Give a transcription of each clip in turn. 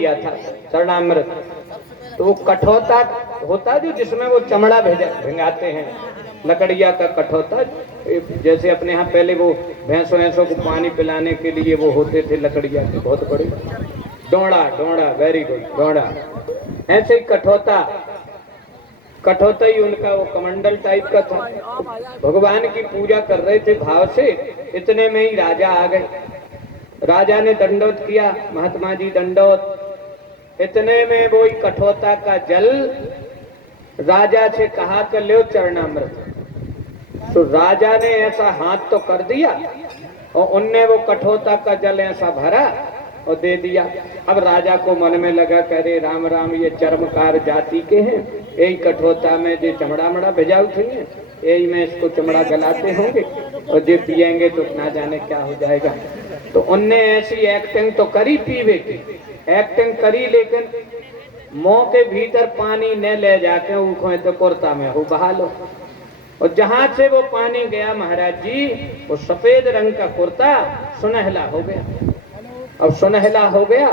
दिया था चरणामृत। तो वो कठौता होता जो जिसमें वो चमड़ा भिंगाते हैं, लकड़िया का कठौता, जैसे अपने यहाँ पहले वो भैंसों को पानी पिलाने के लिए वो होते थे लकड़िया के बहुत बड़े, डोड़ा डोड़ा, वेरी गुड, डोड़ा। ऐसे ही कठौता ही उनका वो कमंडल टाइप का था। भगवान की पूजा कर रहे थे भाव से, इतने में ही राजा आ गए। राजा ने दंडोत किया, महात्मा जी दंडोत। इतने में वो ही कठौता का जल राजा से कहा कि लो चरणामृत। तो राजा ने ऐसा हाथ तो कर दिया और उनने वो कठौता का जल ऐसा भरा और दे दिया। अब राजा को मन में लगा, कह रे राम राम, ये चर्मकार जाति के हैं, यही कठौता में जो चमड़ा मड़ा भेजा उठे, यही में इसको चमड़ा गलाते होंगे और जो पिएंगे तो ना जाने क्या हो जाएगा। तो उनने ऐसी एक्टिंग तो करी, पीवे की एक्टिंग करी, लेकिन मुंह के भीतर पानी न ले जाके उनको तो कुर्ता में हो बहा लो। और जहां से वो पानी गया महाराज जी, वो सफेद रंग का कुर्ता सुनहला हो गया। अब सुनहला हो गया,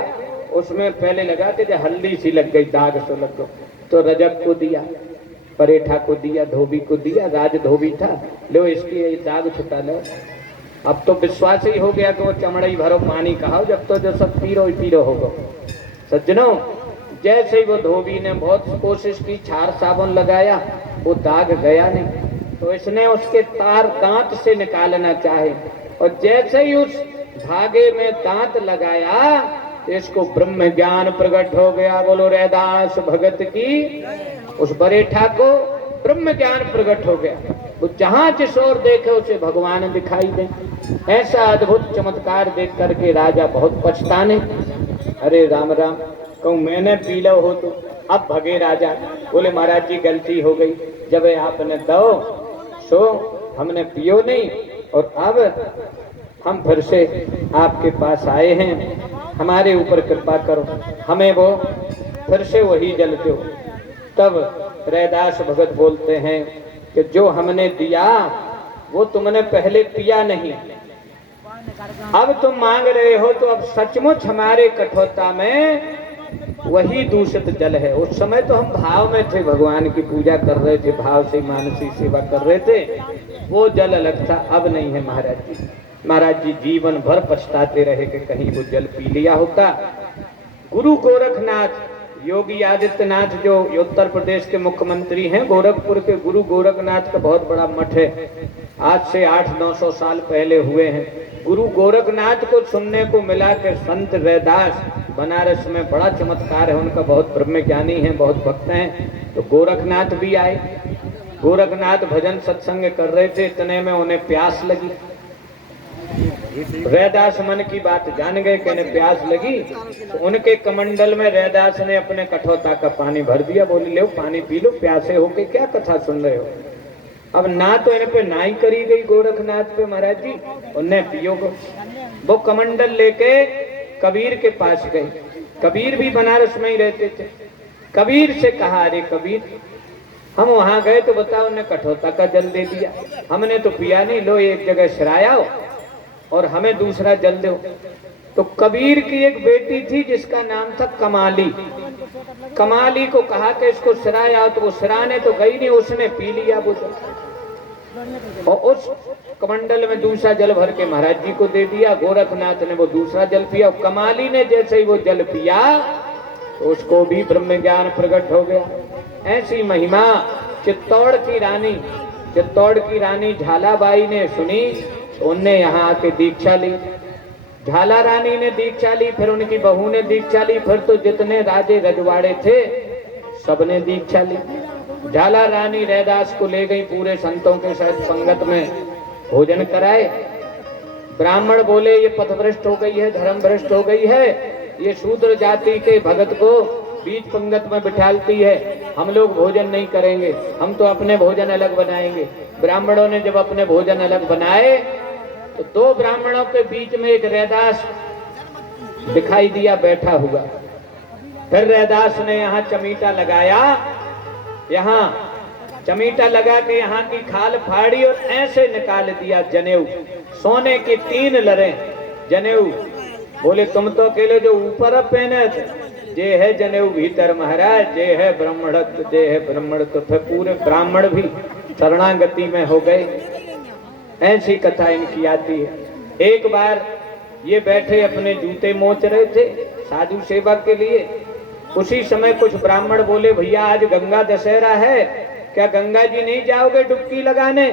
उसमें पहले लगा कि जो हल्दी सी लग गई, दाग सो लग गया। तो रजक को दिया, परेठा को दिया, धोबी को दिया, राज धोबी था, लो इसकी ये दाग छुटा लो। अब तो विश्वास ही हो गया कि वो चमड़ा ही भरो पानी कहा, जब तो जो सब पीरो ही पीरो होगा। सज्जनों, जैसे ही वो धोबी ने बहुत कोशिश की, छार साबुन लगाया, वो दाग गया नहीं। तो इसने उसके तार दांत से निकालना चाहे, और जैसे ही उस धागे में दांत लगाया, इसको ब्रह्म ज्ञान प्रकट हो गया। बोलो रैदास भगत की। उस बरेठा को ब्रह्म ज्ञान प्रकट हो गया। वो जहां जिस ओर देखे उसे भगवान दिखाई दे। ऐसा अद्भुत चमत्कार देख करके राजा बहुत पछताने, अरे राम राम, कहूँ मैंने पी लो हो तो। अब भगे राजा, बोले महाराज जी गलती हो गई, जब आपने दो सो हमने पियो नहीं, और अब हम फिर से आपके पास आए हैं, हमारे ऊपर कृपा करो, हमें वो फिर से वही जल दो। तब रैदास भगत बोलते हैं कि जो हमने दिया वो तुमने पहले पिया नहीं, अब तुम मांग रहे हो, तो अब सचमुच हमारे कठौता में वही दूषित जल है। उस समय तो हम भाव में थे, भगवान की पूजा कर रहे थे, भाव से मानसिक सेवा कर रहे थे, वो जल अलग था, अब नहीं है महाराज जी। महाराज जी जीवन भर पछताते रहे कि कहीं वो जल पी लिया होता। गुरु गोरखनाथ, योगी आदित्यनाथ जो उत्तर प्रदेश के मुख्यमंत्री हैं, गोरखपुर के गुरु गोरखनाथ का बहुत बड़ा मठ है, आज से 800-900 साल पहले हुए हैं। गुरु गोरखनाथ को सुनने को मिला कि संत रैदास बनारस में बड़ा चमत्कार है उनका, बहुत ब्रह्म ज्ञानी है, बहुत भक्त हैं। तो गोरखनाथ भी आए। गोरखनाथ भजन सत्संग कर रहे थे, इतने में उन्हें प्यास लगी। रैदास मन की बात जान गए, कहने प्यास लगी, तो उनके कमंडल में रैदास ने अपने कठौता का पानी भर दिया। बोले लो पानी पी लो, प्यासे होके क्या कथा सुन रहे हो। अब ना तो इन पे नाई करी गई गोरखनाथ पे महाराज जी, उन्हें पियो को। वो कमंडल लेके कबीर के पास गए। कबीर भी बनारस में ही रहते थे। कबीर से कहा, अरे कबीर, हम वहां गए तो बताओ, उन्हें कठौता का जल दे दिया, हमने तो पिया नहीं, लो एक जगह शराया और हमें दूसरा जल दो। तो कबीर की एक बेटी थी जिसका नाम था कमाली। कमाली को कहा कि इसको शराया, तो वो शराने तो गई नहीं, उसने पी लिया वो जल, और उस कमंडल में दूसरा जल भर के महाराज जी को दे दिया। गोरखनाथ ने वो दूसरा जल पिया। कमाली ने जैसे ही वो जल पिया तो उसको भी ब्रह्म ज्ञान प्रकट हो गया। ऐसी महिमा चित्तौड़ की रानी झालाबाई ने सुनी, तो उनने यहाँ आके दीक्षा ली। झाला रानी ने दीक्षा ली, फिर उनकी बहू ने दीक्षा ली, फिर तो जितने राजे रजवाड़े थे सबने दीक्षा ली। झाला रानी रैदास को ले गई, पूरे संतों के साथ पंगत में भोजन कराए। ब्राह्मण बोले ये पथभ्रष्ट हो गई है, धर्म भ्रष्ट हो गई है, ये शूद्र जाति के भगत को बीच पंगत में बिठालती है, हम लोग भोजन नहीं करेंगे, हम तो अपने भोजन अलग बनाएंगे। ब्राह्मणों ने जब अपने भोजन अलग बनाए तो दो ब्राह्मणों के बीच में एक रैदास दिखाई दिया बैठा हुआ। फिर रैदास ने यहाँ चमीटा लगाया, यहाँ चमीटा लगा के यहाँ की खाल फाड़ी और ऐसे निकाल दिया जनेऊ। सोने की 3 लरें जनेऊ बोले तुम तो अकेले जो ऊपर पहने थे, जे है जनेऊ भीतर महाराज, जे है ब्राह्मणत्व, जे है ब्राह्मणत्व, फिर पूरे ब्राह्मण भी शरणागति में हो गए। ऐसी कथा इनकी आती है। एक बार ये बैठे अपने जूते मोच रहे थे साधु सेवा के लिए, उसी समय कुछ ब्राह्मण बोले भैया आज गंगा दशहरा है, क्या गंगा जी नहीं जाओगे डुबकी लगाने?